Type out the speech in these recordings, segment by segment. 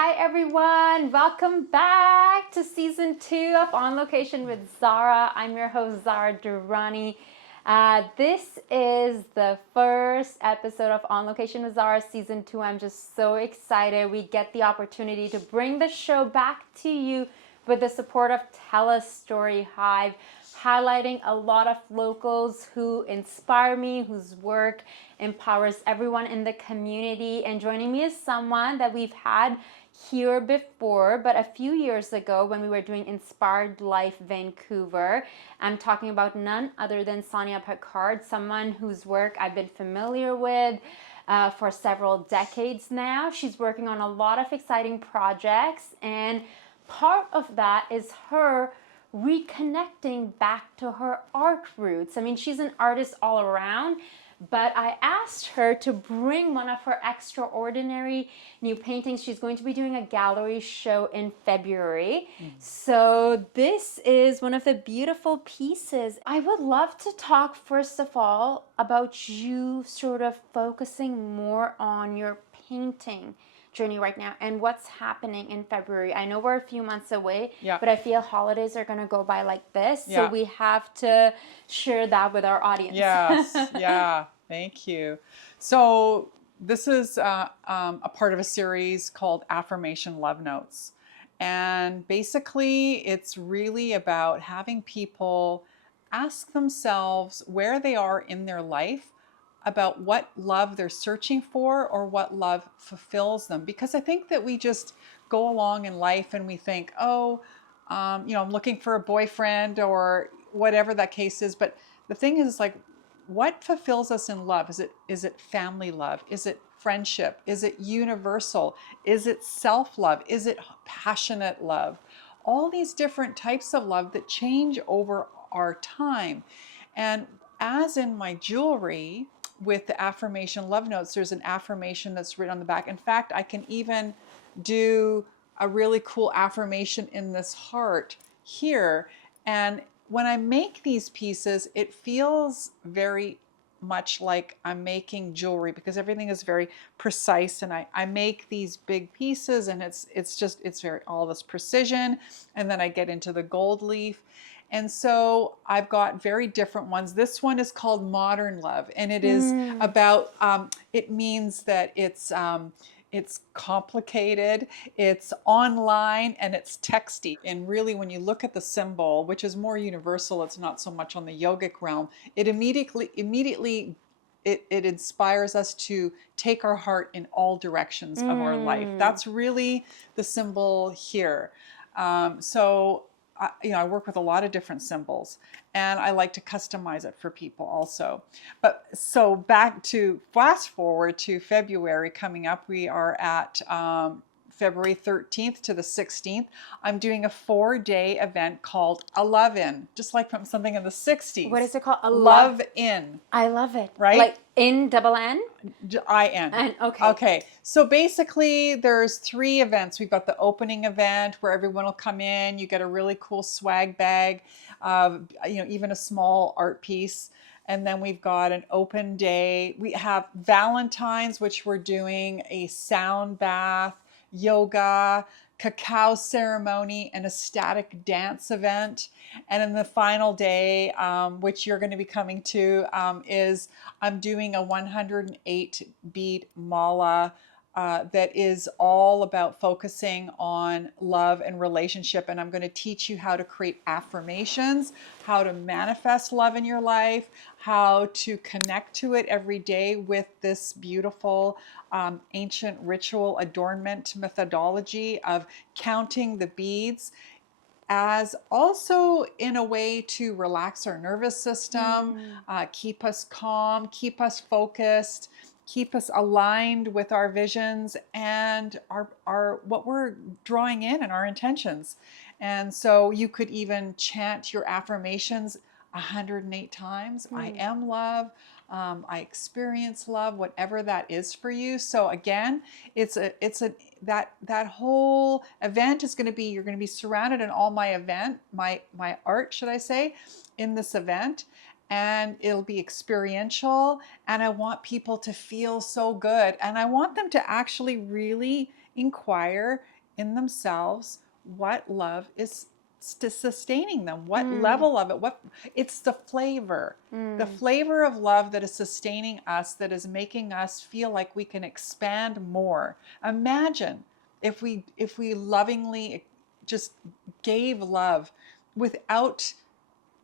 Hi everyone, welcome back to season 2 of On Location with Zara. I'm your host Zara Durrani. This is the first episode of On Location with Zara season 2. I'm just so excited we get the opportunity to bring the show back to you with the support of Tell a Story Hive, highlighting a lot of locals who inspire me, whose work empowers everyone in the community. And joining me is someone that we've had here before, but a few years ago when we were doing Inspired Life Vancouver. I'm talking about none other than Sonja Picard, someone whose work I've been familiar with for several decades now. She's working on a lot of exciting projects, and part of that is her reconnecting back to her art roots. I mean, she's an artist all around, but I asked her to bring one of her extraordinary new paintings. She's going to be doing a gallery show in February. So this is one of the beautiful pieces. I would love to talk, first of all, about you sort of focusing more on your painting journey right now and what's happening in February. I know we're a few months away, but I feel holidays are going to go by like this. So we have to share that with our audience. Yes, yeah, thank you. So this is a part of a series called Affirmation Love Notes. And basically it's really about having people ask themselves where they are in their life, about what love they're searching for or what love fulfills them. Because I think that we just go along in life and we think, I'm looking for a boyfriend or whatever that case is. But the thing is, like, what fulfills us in love? Is it family love? Is it friendship? Is it universal? Is it self-love? Is it passionate love? All these different types of love that change over our time. And as in my jewelry, with the affirmation love notes, there's an affirmation that's written on the back. In fact, I can even do a really cool affirmation in this heart here. And when I make these pieces, it feels very much like I'm making jewelry because everything is very precise, and I make these big pieces, and it's very all this precision, and then I get into the gold leaf. And so I've got very different ones. This one is called Modern Love, and it is about, it means that it's complicated, it's online, and it's texty. And really, when you look at the symbol, which is more universal, it's not so much on the yogic realm, it immediately it inspires us to take our heart in all directions of our life. That's really the symbol here. I work with a lot of different symbols, and I like to customize it for people also. But so fast forward to February coming up, we are at February 13th to the 16th. I'm doing a 4-day event called A Love In, just like from something in the 60s. What is it called? Love In. I love it. Right? Like in double N? I-N. And okay. Okay. So basically there's 3 events. We've got the opening event where everyone will come in. You get a really cool swag bag, even a small art piece. And then we've got an open day. We have Valentine's, which we're doing a sound bath, yoga, cacao ceremony, and a static dance event. And then the final day, which you're going to be coming to, is I'm doing a 108 bead mala that is all about focusing on love and relationship. And I'm going to teach you how to create affirmations, how to manifest love in your life, how to connect to it every day with this beautiful ancient ritual adornment methodology of counting the beads, as also in a way to relax our nervous system, keep us calm, keep us focused, keep us aligned with our visions and our what we're drawing in and our intentions. And so you could even chant your affirmations 108 times. I am love. I experience love, whatever that is for you. So again, that whole event is going to be, you're going to be surrounded in all my art, should I say, in this event. and it'll be experiential, and I want people to feel so good, and I want them to actually really inquire in themselves what love is to sustaining them, what level of it, what it's the flavor of love that is sustaining us, that is making us feel like we can expand more. Imagine if we lovingly just gave love without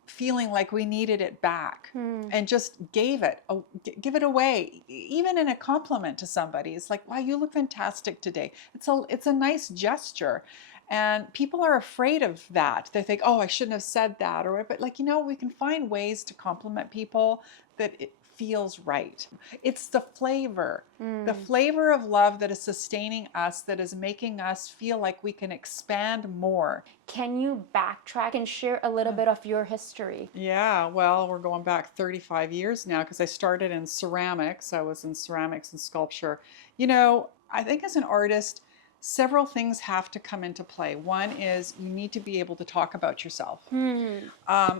feeling like we needed it back, and just give it away, even in a compliment to somebody. It's like, wow, you look fantastic today. It's a nice gesture, and people are afraid of that. They think, oh, I shouldn't have said that, but like, we can find ways to compliment people that it feels right. It's the flavor of love that is sustaining us, that is making us feel like we can expand more. Can you backtrack and share a little bit of your history? Yeah, well, we're going back 35 years now, because I started in ceramics. I was in ceramics and sculpture. I think as an artist, several things have to come into play. One is you need to be able to talk about yourself. And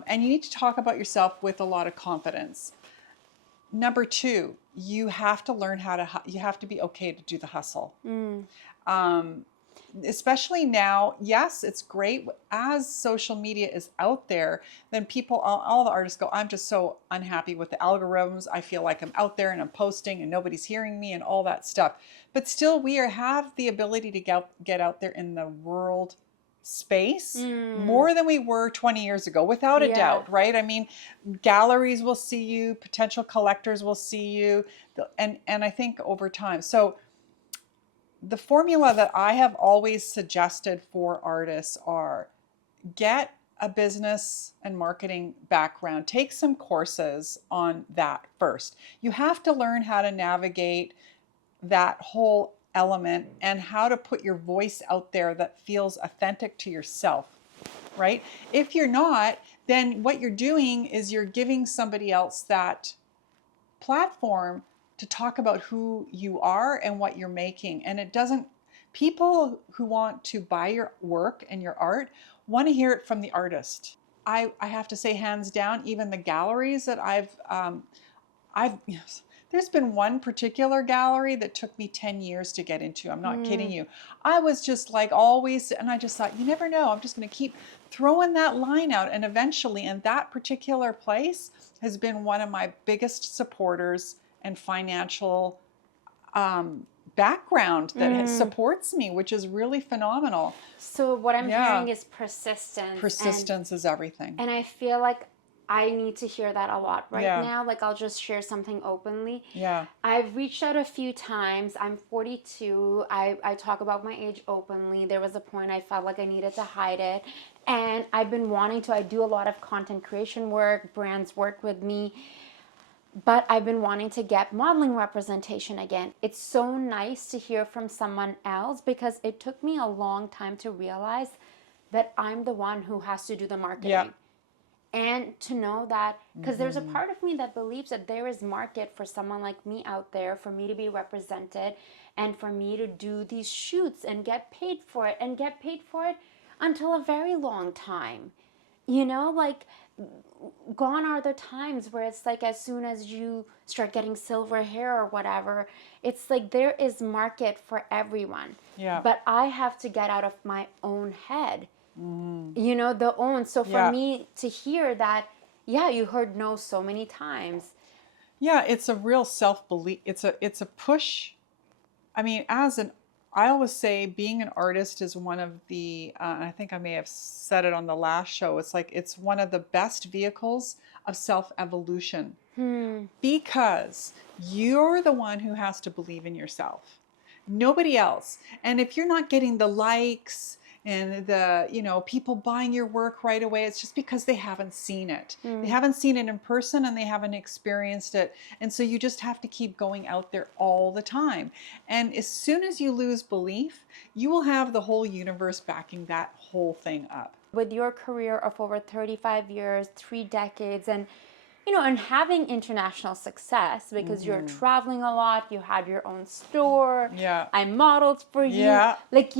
you need to talk about yourself with a lot of confidence. Number two, you have to learn you have to be okay to do the hustle. Especially now, yes, it's great. As social media is out there, then people, all the artists go, I'm just so unhappy with the algorithms. I feel like I'm out there and I'm posting and nobody's hearing me and all that stuff. But still, we have the ability to get out there in the world space more than we were 20 years ago, without a doubt, right? I mean, galleries will see you, potential collectors will see you, and I think over time. So the formula that I have always suggested for artists are: get a business and marketing background, take some courses on that first. You have to learn how to navigate that whole element and how to put your voice out there that feels authentic to yourself, right? If you're not, then what you're doing is you're giving somebody else that platform to talk about who you are and what you're making. And people who want to buy your work and your art want to hear it from the artist. I have to say, hands down, even the galleries that there's been one particular gallery that took me 10 years to get into. I'm not kidding you. I was just like always, and I just thought, you never know. I'm just going to keep throwing that line out. And eventually, and that particular place has been one of my biggest supporters and financial background that supports me, which is really phenomenal. So what I'm hearing is persistence. Persistence is everything. And I feel like I need to hear that a lot now. Like, I'll just share something openly. Yeah. I've reached out a few times. I'm 42. I talk about my age openly. There was a point I felt like I needed to hide it. And I've been wanting to. I do a lot of content creation work. Brands work with me. But I've been wanting to get modeling representation again. It's so nice to hear from someone else, because it took me a long time to realize that I'm the one who has to do the marketing. Yeah. And to know that, because there's a part of me that believes that there is market for someone like me out there, for me to be represented and for me to do these shoots and get paid for it, and get paid for it until a very long time. Like, gone are the times where it's like, as soon as you start getting silver hair or whatever, it's like there is market for everyone. Yeah. But I have to get out of my own head. So for me to hear that, you heard no so many times. Yeah, it's a real self-belief. It's a push. I mean, I always say being an artist is one of the, I think I may have said it on the last show, it's one of the best vehicles of self-evolution. Because you're the one who has to believe in yourself. Nobody else. And if you're not getting the likes and the people buying your work right away, it's just because they haven't seen it. They haven't seen it in person, and they haven't experienced it. And so you just have to keep going out there all the time. And as soon as you lose belief, you will have the whole universe backing that whole thing up. With your career of over 35 years, 3 decades, and and having international success, because you're traveling a lot, you have your own store. Yeah. I modeled for you. Yeah. Like,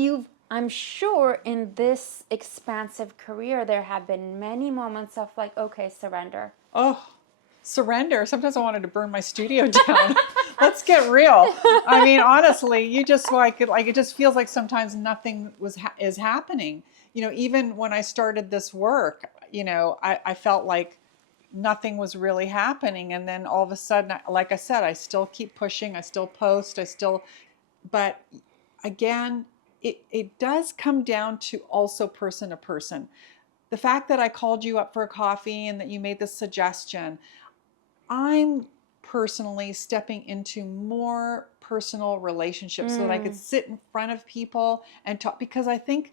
I'm sure in this expansive career, there have been many moments of like, okay, surrender. Oh, surrender. Sometimes I wanted to burn my studio down. Let's get real. I mean, honestly, you just like it just feels like sometimes nothing is happening. Even when I started this work, I felt like nothing was really happening. And then all of a sudden, like I said, I still keep pushing, I still post, but again, it does come down to also person to person. The fact that I called you up for a coffee and that you made this suggestion, I'm personally stepping into more personal relationships so that I could sit in front of people and talk, because I think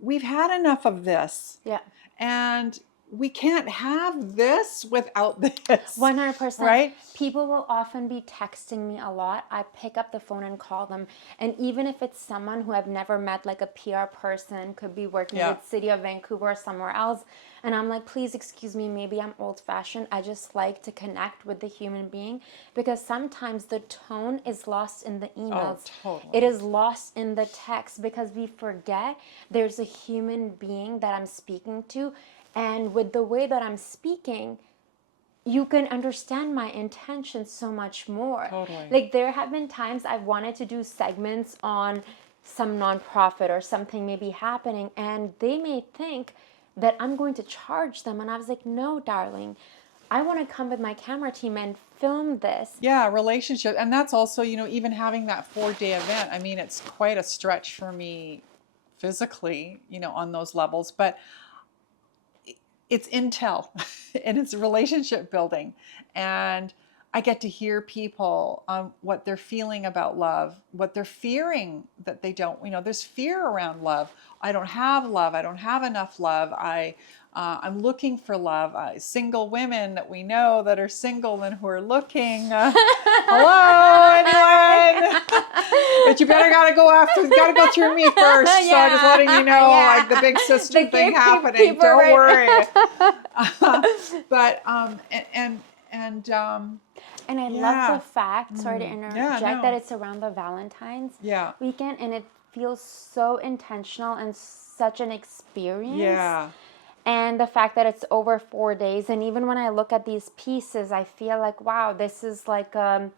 we've had enough of this. Yeah. And we can't have this without this. 100%. Right? People will often be texting me a lot. I pick up the phone and call them. And even if it's someone who I've never met, like a PR person, could be working with City of Vancouver or somewhere else. And I'm like, please excuse me, maybe I'm old fashioned. I just like to connect with the human being, because sometimes the tone is lost in the emails. Oh, totally. It is lost in the text, because we forget there's a human being that I'm speaking to. And with the way that I'm speaking, you can understand my intention so much more. Totally. Like, there have been times I've wanted to do segments on some nonprofit or something may be happening, and they may think that I'm going to charge them. And I was like, no, darling, I want to come with my camera team and film this. Yeah, relationship. And that's also, even having that 4-day event, I mean, it's quite a stretch for me physically, on those levels. But it's intel and it's relationship building. And I get to hear people what they're feeling about love, what they're fearing that they don't, there's fear around love. I don't have love. I don't have enough love. I'm looking for love. Single women that we know that are single and who are looking. Hello, anyone? But you gotta go through me first. So I'm just letting you know, like the big sister thing happening. Don't worry. But and I love the fact, sorry to interject, no. that it's around the Valentine's Yeah. weekend, and it feels so intentional and such an experience. Yeah. And the fact that it's over 4 days, and even when I look at these pieces, I feel like, wow, this is like a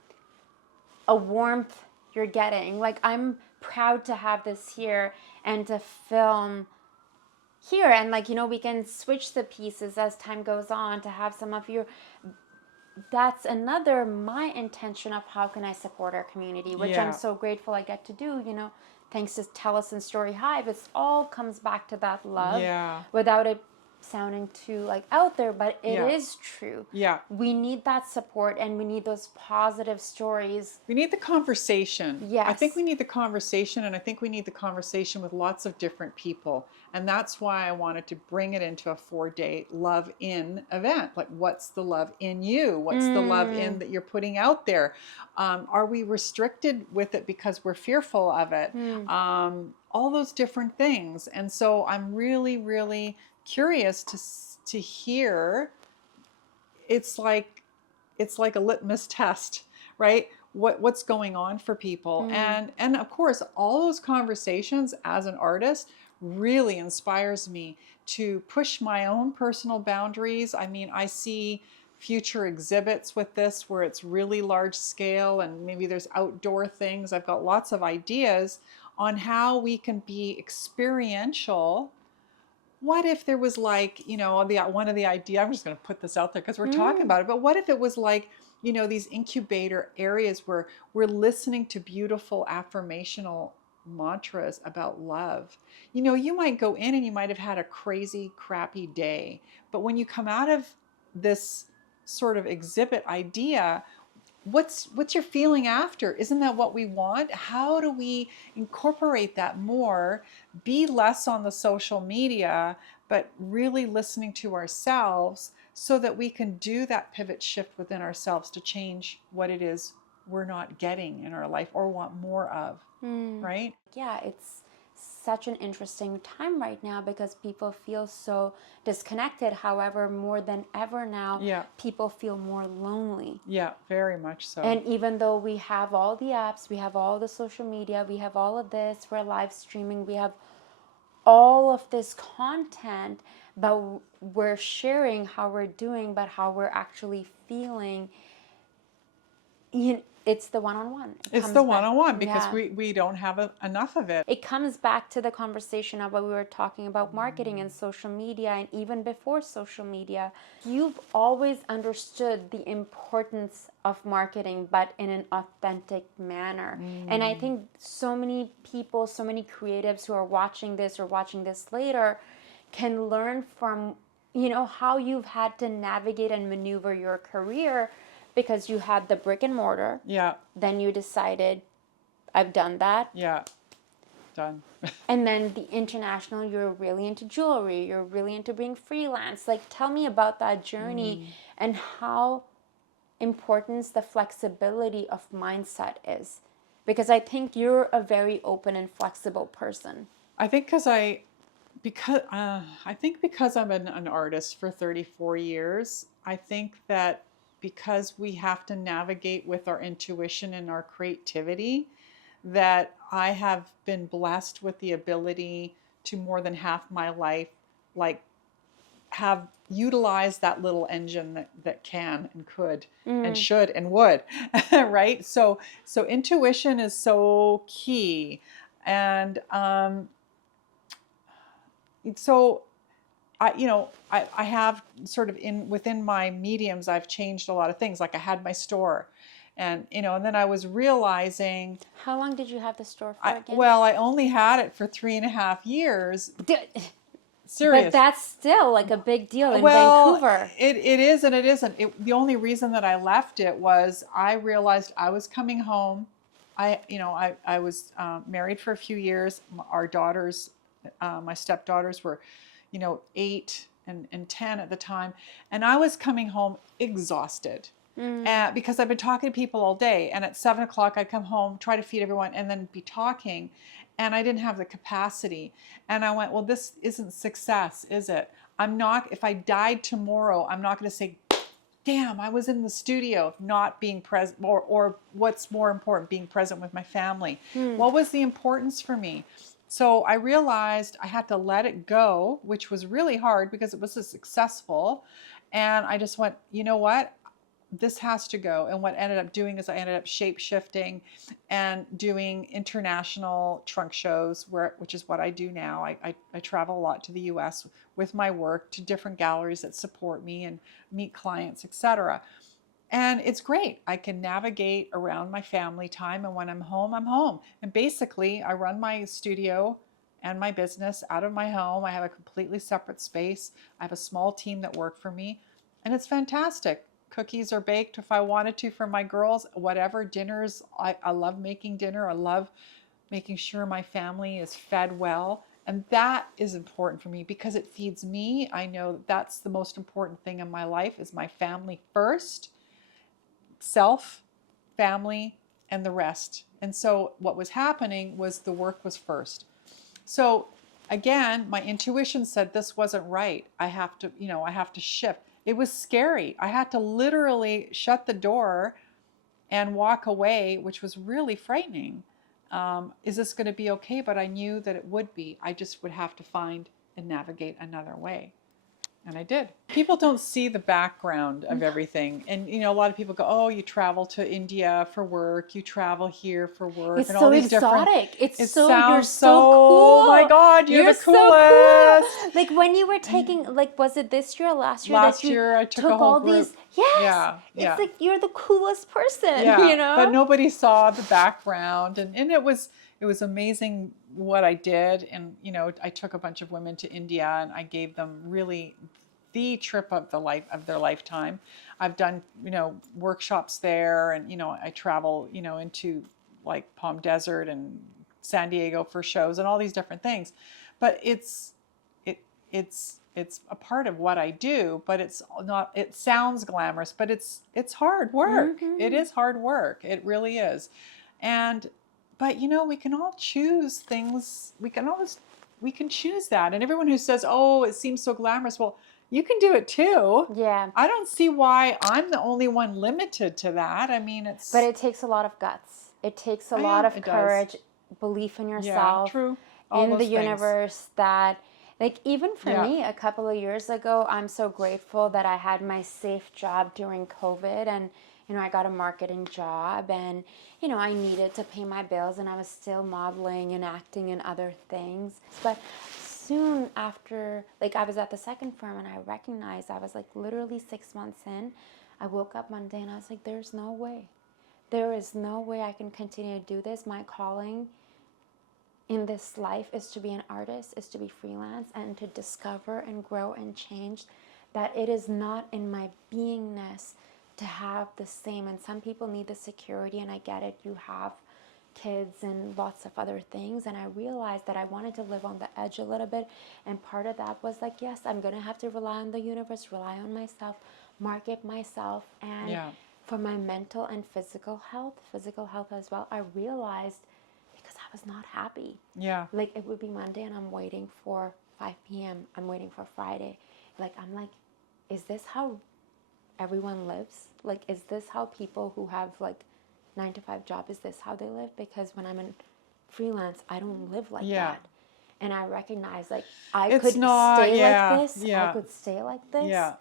warmth you're getting. Like, I'm proud to have this here and to film here, and like, we can switch the pieces as time goes on to have some of your. That's another my intention of how can I support our community, which I'm so grateful I get to do, thanks to Tell-Us and Story Hive. It all comes back to that love without it sounding too like out there, but it is true. Yeah. We need that support, and we need those positive stories. We need the conversation. Yes. I think we need the conversation, and I think we need the conversation with lots of different people. And that's why I wanted to bring it into a 4-day love in event. Like, what's the love in you? What's the love in that you're putting out there? Are we restricted with it because we're fearful of it? All those different things. And so I'm really, really curious to hear. It's like a litmus test, right? What's going on for people. And of course, all those conversations as an artist really inspires me to push my own personal boundaries. I mean, I see future exhibits with this where it's really large scale, and maybe there's outdoor things. I've got lots of ideas on how we can be experiential. What if there was like, one of the ideas, I'm just going to put this out there because we're talking about it, but what if it was like, these incubator areas where we're listening to beautiful affirmational mantras about love. You might go in and you might have had a crazy, crappy day, but when you come out of this sort of exhibit idea, what's your feeling after? Isn't that what we want? How do we incorporate that more, be less on the social media, but really listening to ourselves so that we can do that pivot shift within ourselves to change what it is we're not getting in our life or want more of, right? Yeah, it's such an interesting time right now because people feel so disconnected. However, more than ever now, people feel more lonely. Yeah, very much so. And even though we have all the apps, we have all the social media, we have all of this, we're live streaming, we have all of this content, but we're sharing how we're doing, but how we're actually feeling, it's the one-on-one. It's the one-on-one because Yeah. we don't have enough of it. It comes back to the conversation of what we were talking about marketing and social media, and even before social media. You've always understood the importance of marketing, but in an authentic manner. And I think so many people, so many creatives who are watching this or watching this later can learn from, how you've had to navigate and maneuver your career, because you had the brick and mortar. Yeah. Then you decided, I've done that. Yeah. Done. And then the international, you're really into jewelry, you're really into being freelance. Like, tell me about that journey and how important the flexibility of mindset is. Because I think you're a very open and flexible person. I think because I'm an artist for 34 years, I think that because we have to navigate with our intuition and our creativity, that I have been blessed with the ability to more than half my life, like, have utilized that little engine that can and could and should and would, right? So intuition is so key. And so I have sort of within my mediums, I've changed a lot of things. Like I had my store, and and then I was realizing. How long did you have the store for again? Well, I only had it for 3.5 years. Serious. But that's still like a big deal in Vancouver. It is and it isn't. The only reason that I left it was I realized I was coming home. I was married for a few years. Our daughters, my stepdaughters were 8 and 10 at the time. And I was coming home exhausted because I've been talking to people all day. And at 7 o'clock, I'd come home, try to feed everyone, and then be talking. And I didn't have the capacity. And I went, well, this isn't success, is it? If I died tomorrow, I'm not going to say, damn, I was in the studio not being present, or what's more important, being present with my family. What was the importance for me? So I realized I had to let it go, which was really hard because it was so successful. And I just went, you know what? This has to go. And what I ended up doing is I ended up shape shifting and doing international trunk shows, which is what I do now. I travel a lot to the US with my work to different galleries that support me and meet clients, etc. And it's great. I can navigate around my family time. And when I'm home, I'm home. And basically, I run my studio and my business out of my home. I have a completely separate space. I have a small team that work for me. And it's fantastic. Cookies are baked if I wanted to for my girls. Whatever, dinners. I love making dinner. I love making sure my family is fed well. And that is important for me because it feeds me. I know that's the most important thing in my life is my family first. Self, family, and the rest. And so what was happening was the work was first. So again, my intuition said this wasn't right. I have to shift. It was scary. I had to literally shut the door and walk away, which was really frightening. Is this going to be okay? But I knew that it would be. I just would have to find and navigate another way. And I did. People don't see the background of everything. And, a lot of people go, oh, you travel to India for work. You travel here for work. It's and so all these exotic. It You're sounds so cool. Oh my God, you're the coolest. So cool. Like when you were taking, was it this year or last year? Last year I took a whole all group. These. Yes. Yeah. It's like you're the coolest person, Yeah. But nobody saw the background. And it was amazing what I did. And, I took a bunch of women to India and I gave them really the trip of their lifetime. I've done, workshops there and, I travel, into like Palm Desert and San Diego for shows and all these different things. But it's a part of what I do, but it's not, it sounds glamorous, but it's hard work. Mm-hmm. It is hard work. It really is. But we can all choose things. We can choose that. And everyone who says, oh, it seems so glamorous. Well, you can do it too. Yeah. I don't see why I'm the only one limited to that. I mean, But it takes a lot of guts. It takes a lot of courage, belief in yourself, true. in the universe, that Like even for me, a couple of years ago, I'm so grateful that I had my safe job during COVID, and I got a marketing job, and I needed to pay my bills, and I was still modeling and acting and other things. But soon after, like I was at the second firm, and I recognized I was like literally 6 months in. I woke up one day and I was like, there's no way. There is no way I can continue to do this. My calling in this life is to be an artist, is to be freelance, and to discover and grow and change. That it is not in my beingness to have the same. And some people need the security, and I get it. You have kids and lots of other things. And I realized that I wanted to live on the edge a little bit. And part of that was like, yes, I'm going to have to rely on the universe, rely on myself, market myself. And for my mental and physical health as well, I realized because I was not happy. Yeah. Like it would be Monday and I'm waiting for 5 p.m. I'm waiting for Friday. Like, I'm like, is this how everyone lives? Like, is this how people who have like 9-to-5 job, is this how they live? Because when I'm in freelance, I don't live like that. And I recognize like I could stay like this. I could stay like this.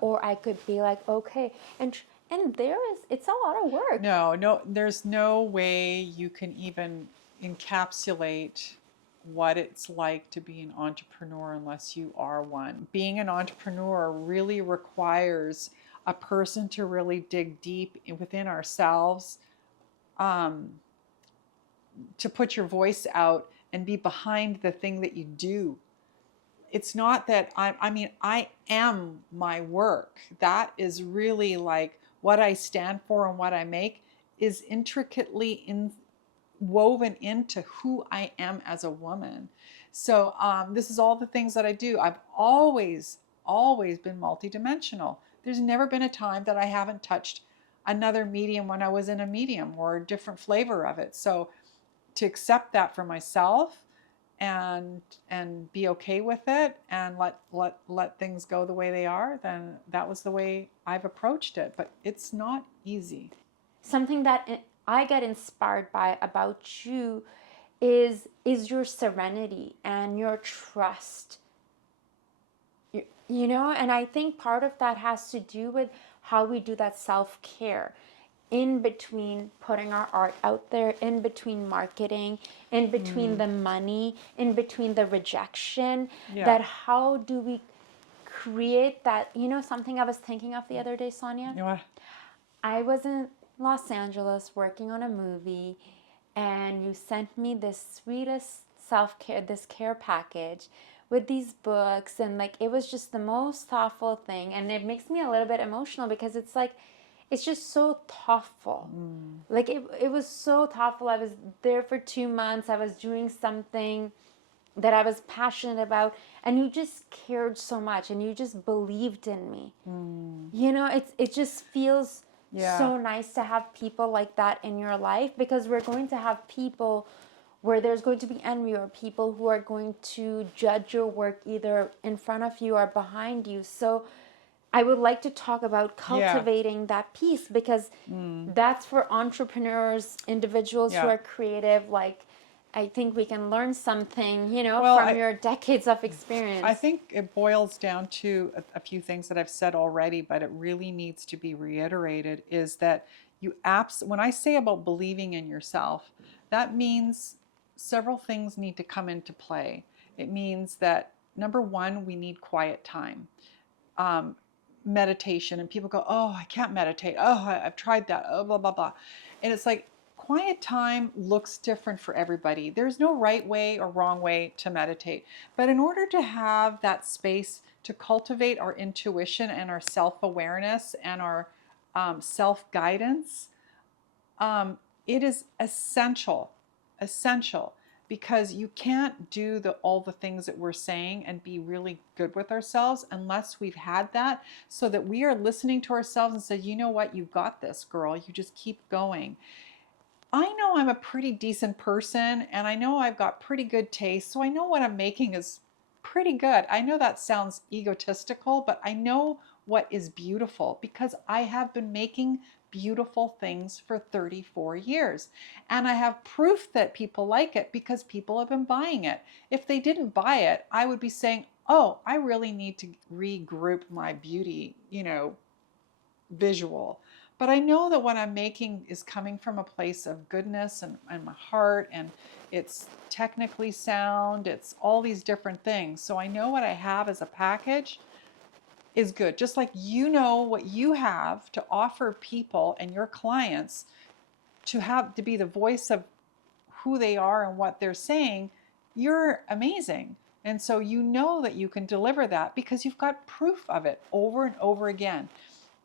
Or I could be like, okay. And it's a lot of work. No, there's no way you can even encapsulate what it's like to be an entrepreneur unless you are one. Being an entrepreneur really requires a person to really dig deep within ourselves, to put your voice out and be behind the thing that you do. It's not that I am my work. That is really like what I stand for, and what I make is intricately woven into who I am as a woman. So this is all the things that I do. I've always been multidimensional. There's never been a time that I haven't touched another medium when I was in a medium or a different flavor of it. So to accept that for myself and be okay with it and let things go the way they are, then that was the way I've approached it. But it's not easy. Something that I get inspired by about you is your serenity and your trust. And I think part of that has to do with how we do that self-care in between putting our art out there, in between marketing, in between the money, in between the rejection, that how do we create that, something I was thinking of the other day, Sonja? What? I was in Los Angeles working on a movie, and you sent me this sweetest self-care, this care package with these books, and like it was just the most thoughtful thing, and it makes me a little bit emotional because it's like it's just so thoughtful. Like it was so thoughtful. I was there for 2 months. I was doing something that I was passionate about, and you just cared so much, and you just believed in me. It just feels so nice to have people like that in your life, because we're going to have people where there's going to be envy, or people who are going to judge your work either in front of you or behind you. So I would like to talk about cultivating that piece, because that's for entrepreneurs, individuals who are creative. Like, I think we can learn something, from your decades of experience. I think it boils down to a few things that I've said already, but it really needs to be reiterated, is that when I say about believing in yourself, that means several things need to come into play. It means that, number one, we need quiet time. Meditation, and people go, oh, I can't meditate. Oh, I've tried that. Oh, blah, blah, blah. And it's like, quiet time looks different for everybody. There's no right way or wrong way to meditate. But in order to have that space to cultivate our intuition and our self-awareness and our self-guidance, it is essential, because you can't do all the things that we're saying and be really good with ourselves unless we've had that, so that we are listening to ourselves and say, you know what, you've got this, girl. You just keep going. I know I'm a pretty decent person, and I know I've got pretty good taste, so I know what I'm making is pretty good. I know that sounds egotistical, but I know what is beautiful, because I have been making beautiful things for 34 years. And I have proof that people like it because people have been buying it. If they didn't buy it, I would be saying, oh, I really need to regroup my beauty, visual. But I know that what I'm making is coming from a place of goodness and my heart, and it's technically sound, it's all these different things. So I know what I have as a package is good. Just like you know what you have to offer people and your clients to be the voice of who they are and what they're saying, you're amazing. And so you know that you can deliver that because you've got proof of it over and over again.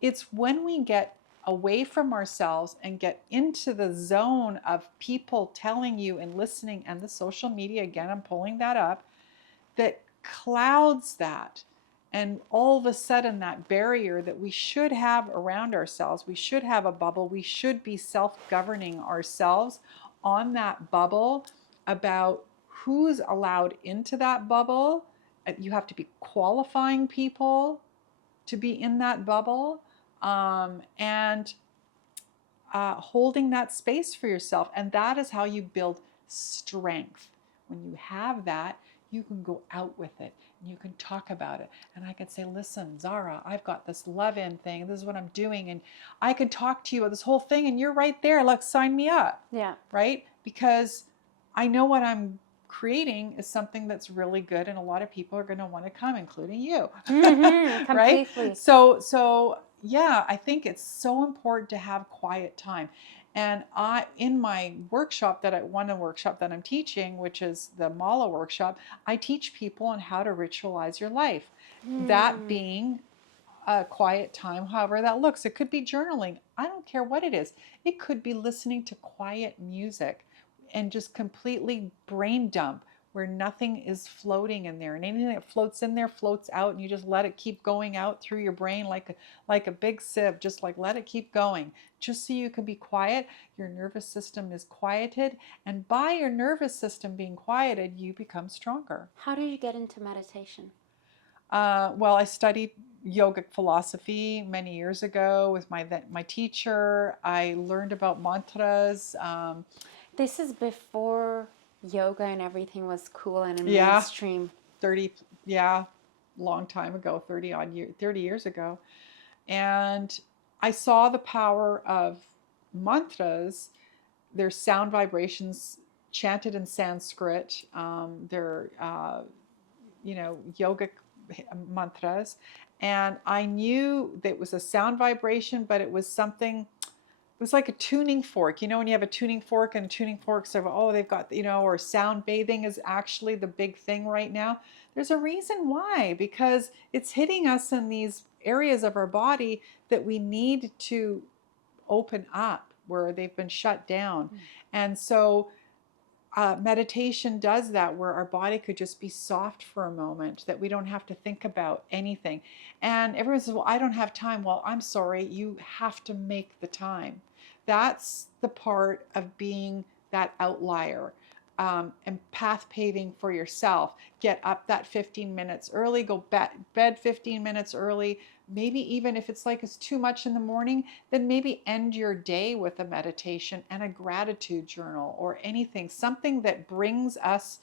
It's when we get away from ourselves and get into the zone of people telling you and listening, and the social media, again, I'm pulling that up, that clouds that. And all of a sudden, that barrier that we should have around ourselves, we should have a bubble, we should be self-governing ourselves on that bubble about who's allowed into that bubble. You have to be qualifying people to be in that bubble, and holding that space for yourself. And that is how you build strength. When you have that, you can go out with it and you can talk about it. And I can say, listen, Zara, I've got this love-in thing. This is what I'm doing. And I can talk to you about this whole thing. And you're right there. Like, sign me up. Yeah. Right? Because I know what I'm creating is something that's really good. And a lot of people are going to want to come, including you. Mm-hmm, completely. Right? So yeah, I think it's so important to have quiet time. And in my workshop that I'm teaching, which is the Mala workshop, I teach people on how to ritualize your life. That being a quiet time, however that looks. It could be journaling. I don't care what it is. It could be listening to quiet music and just completely brain dump, where nothing is floating in there, and anything that floats in there floats out, and you just let it keep going out through your brain like a big sieve. Just like let it keep going, just so you can be quiet. Your nervous system is quieted, and by your nervous system being quieted, you become stronger. How did you get into meditation? Well, I studied yogic philosophy many years ago with my teacher. I learned about mantras. This is before yoga and everything was cool and mainstream. Long time ago, 30 years ago. And I saw the power of mantras. They're sound vibrations chanted in Sanskrit. They're yogic mantras. And I knew that it was a sound vibration, but it was something. It was like a tuning fork. When you have a tuning fork, and a tuning fork, so they've got, or sound bathing is actually the big thing right now. There's a reason why, because it's hitting us in these areas of our body that we need to open up, where they've been shut down. And so meditation does that, where our body could just be soft for a moment, that we don't have to think about anything. And everyone says, well, I don't have time. Well, I'm sorry, you have to make the time. That's the part of being that outlier, and path paving for yourself. Get up that 15 minutes early, go bed 15 minutes early. Maybe even if it's too much in the morning, then maybe end your day with a meditation and a gratitude journal, or anything, something that brings us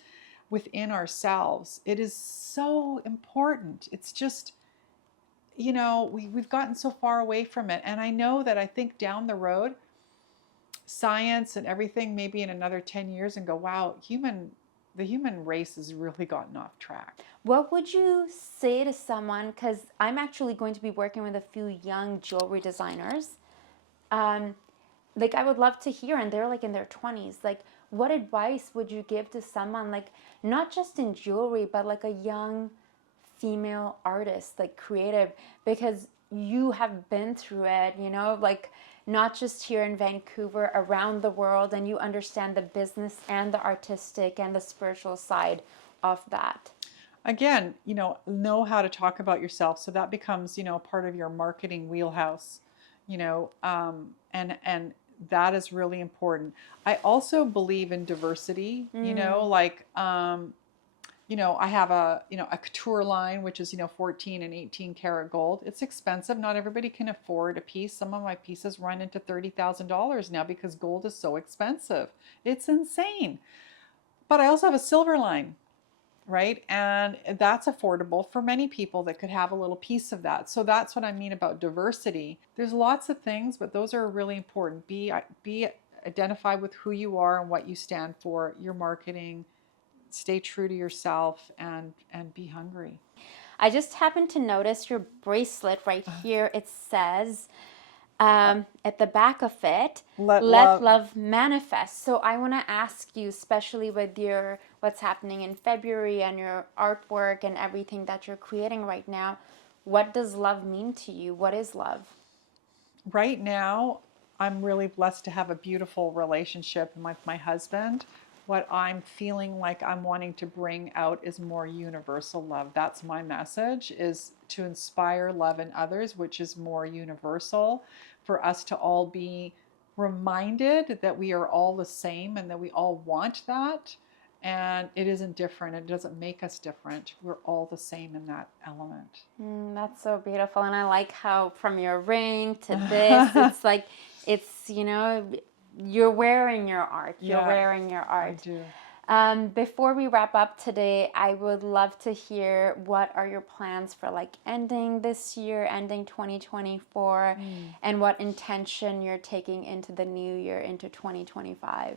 within ourselves. It is so important. It's just, we've gotten so far away from it. And I think down the road, science and everything, maybe in another 10 years, and go, wow, the human race has really gotten off track. What would you say to someone, because I'm actually going to be working with a few young jewelry designers, I would love to hear, and they're in their 20s, what advice would you give to someone, not just in jewelry, but a young female artist, creative, because you have been through it, not just here in Vancouver, around the world, and you understand the business and the artistic and the spiritual side of that. Again, know how to talk about yourself. So that becomes, part of your marketing wheelhouse, and that is really important. I also believe in diversity, I have a couture line, which is, 14 and 18 karat gold. It's expensive. Not everybody can afford a piece. Some of my pieces run into $30,000 now because gold is so expensive. It's insane. But I also have a silver line, right? And that's affordable for many people that could have a little piece of that. So that's what I mean about diversity. There's lots of things, but those are really important. Be identify with who you are and what you stand for, your marketing. Stay true to yourself and be hungry. I just happened to notice your bracelet right here. It says at the back of it, let love manifest. So I want to ask you, especially with your what's happening in February and your artwork and everything that you're creating right now, what does love mean to you? What is love? Right now, I'm really blessed to have a beautiful relationship with my husband. What I'm feeling like I'm wanting to bring out is more universal love. That's my message, is to inspire love in others, which is more universal, for us to all be reminded that we are all the same and that we all want that. And it isn't different. It doesn't make us different. We're all the same in that element. That's so beautiful. And I like how from your ring to this, it's like, you're wearing your art. You're wearing your art. I do. Before we wrap up today, I would love to hear what are your plans for like ending this year, ending 2024, and what intention you're taking into the new year, into 2025.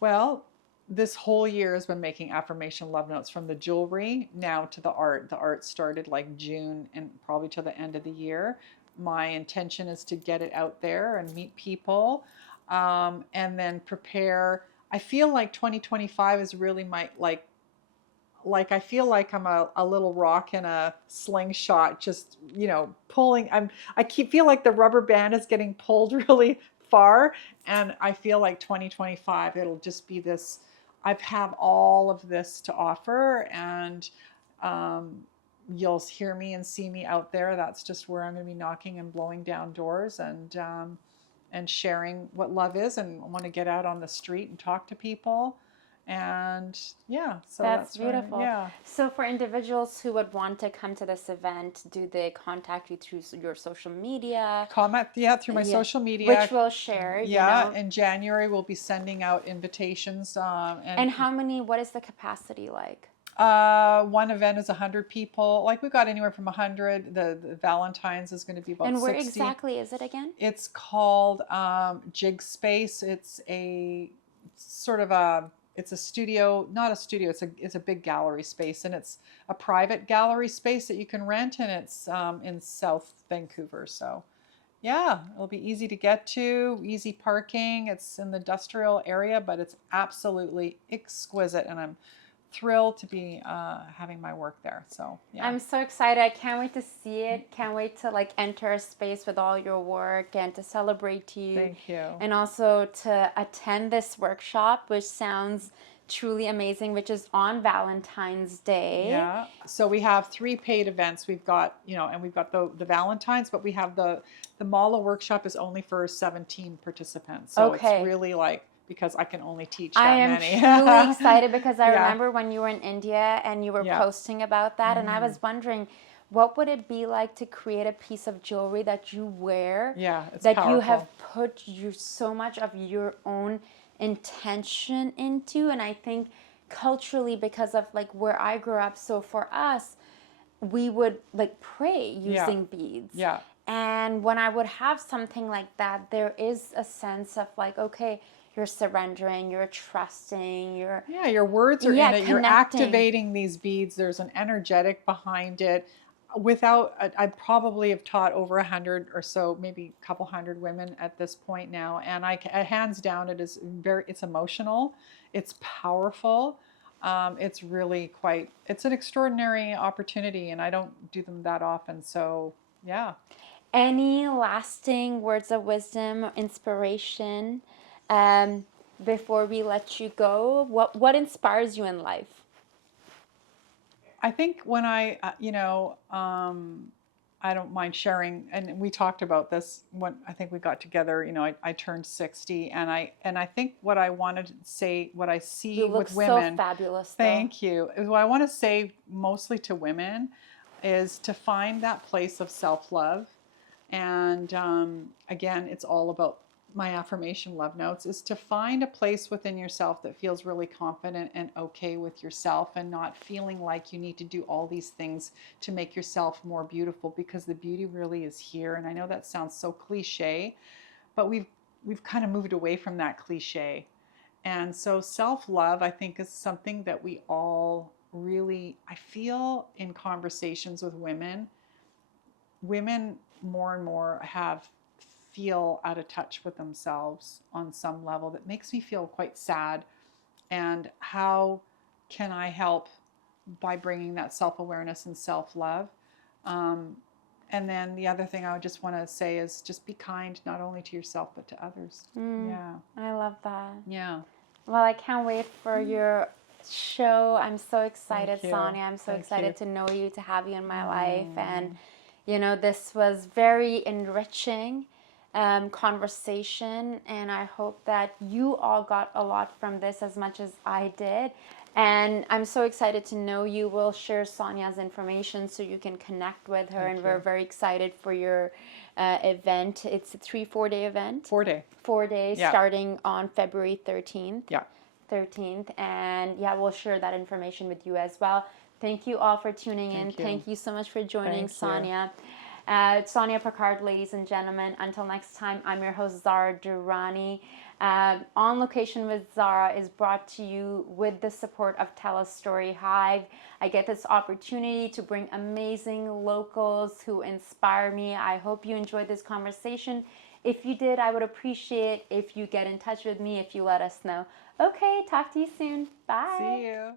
Well, this whole year has been making affirmation love notes, from the jewelry now to the art. The art started like June and probably to the end of the year. My intention is to get it out there and meet people. And then prepare. I feel like 2025 is really my, like I feel like I'm a little rock in a slingshot, just, pulling. Feel like the rubber band is getting pulled really far. And I feel like 2025, it'll just be this, I have all of this to offer, and, you'll hear me and see me out there. That's just where I'm going to be knocking and blowing down doors, and sharing what love is, and I want to get out on the street and talk to people. And so that's beautiful. Yeah. So for individuals who would want to come to this event, do they contact you through your social media? Comment, through my social media. Which we'll share. In January we'll be sending out invitations. And how many, what is the capacity like? One event is 100 people. Like, we got anywhere from 100. The Valentine's is going to be about 60. And where exactly is it again? It's called Jig Space. It's a sort of it's a studio, not a studio. It's a big gallery space, and it's a private gallery space that you can rent, and it's in South Vancouver. So, it'll be easy to get to, easy parking. It's in the industrial area, but it's absolutely exquisite, and I'm thrilled to be having my work there. So I'm so excited. I can't wait to see it. Can't wait to like enter a space with all your work and to celebrate you. Thank you. And also to attend this workshop, which sounds truly amazing, which is on Valentine's Day. Yeah. So we have 3 paid events. We've got, and we've got the Valentine's, but we have the Mala workshop is only for 17 participants. So it's really like, because I can only teach that many. I am truly excited because I remember when you were in India and you were posting about that, and I was wondering, what would it be like to create a piece of jewelry that you wear, it's that powerful. you have put so much of your own intention into? And I think culturally, because of like where I grew up, so for us, we would like pray using beads. Yeah. And when I would have something like that, there is a sense of like, okay, you're surrendering, you're trusting, your words are in it. Connecting. You're activating these beads. There's an energetic behind it. I probably have taught over 100 or so, maybe a couple hundred women at this point now. And hands down, it's emotional. It's powerful. It's really it's an extraordinary opportunity, and I don't do them that often. So, yeah. Any lasting words of wisdom, inspiration, before we let you go? What inspires you in life? I think when I I don't mind sharing, and we talked about this when I think we got together. You know, I turned 60, and I think what I wanted to say, what I see You look with women. so fabulous, though. Thank you. What I want to say mostly to women is to find that place of self-love, and again, it's all about my affirmation love notes, is to find a place within yourself that feels really confident and okay with yourself, and not feeling like you need to do all these things to make yourself more beautiful, because the beauty really is here. And I know that sounds so cliche, but we've kind of moved away from that cliche. And so self-love, I think, is something that we all really, I feel in conversations with women more and more feel out of touch with themselves on some level that makes me feel quite sad. And how can I help by bringing that self-awareness and self-love? And then the other thing I would just want to say is just be kind, not only to yourself, but to others. Yeah. I love that. Yeah. Well, I can't wait for your show. I'm so excited, Thank you. Sonja. I'm so Thank excited you. to know you, to have you in my life. And, you know, this was very enriching conversation. And I hope that you all got a lot from this as much as I did. And I'm so excited to know you. We'll share Sonja's information so you can connect with her. Thank and we're you. very excited for your event. It's a 4-day event. 4-day. 4 days, Yeah. starting on February 13th. Yeah. 13th. And yeah, we'll share that information with you as well. Thank you all for tuning in. Thank you. Thank you so much for joining, Thank you. Sonja. Sonja Picard, ladies and gentlemen. Until next time, I'm your host, Zara Durrani. On Location with Zara is brought to you with the support of Tell a Story Hive. I get this opportunity to bring amazing locals who inspire me. I hope you enjoyed this conversation. If you did, I would appreciate if you get in touch with me, if you let us know. Okay, talk to you soon. Bye. See you.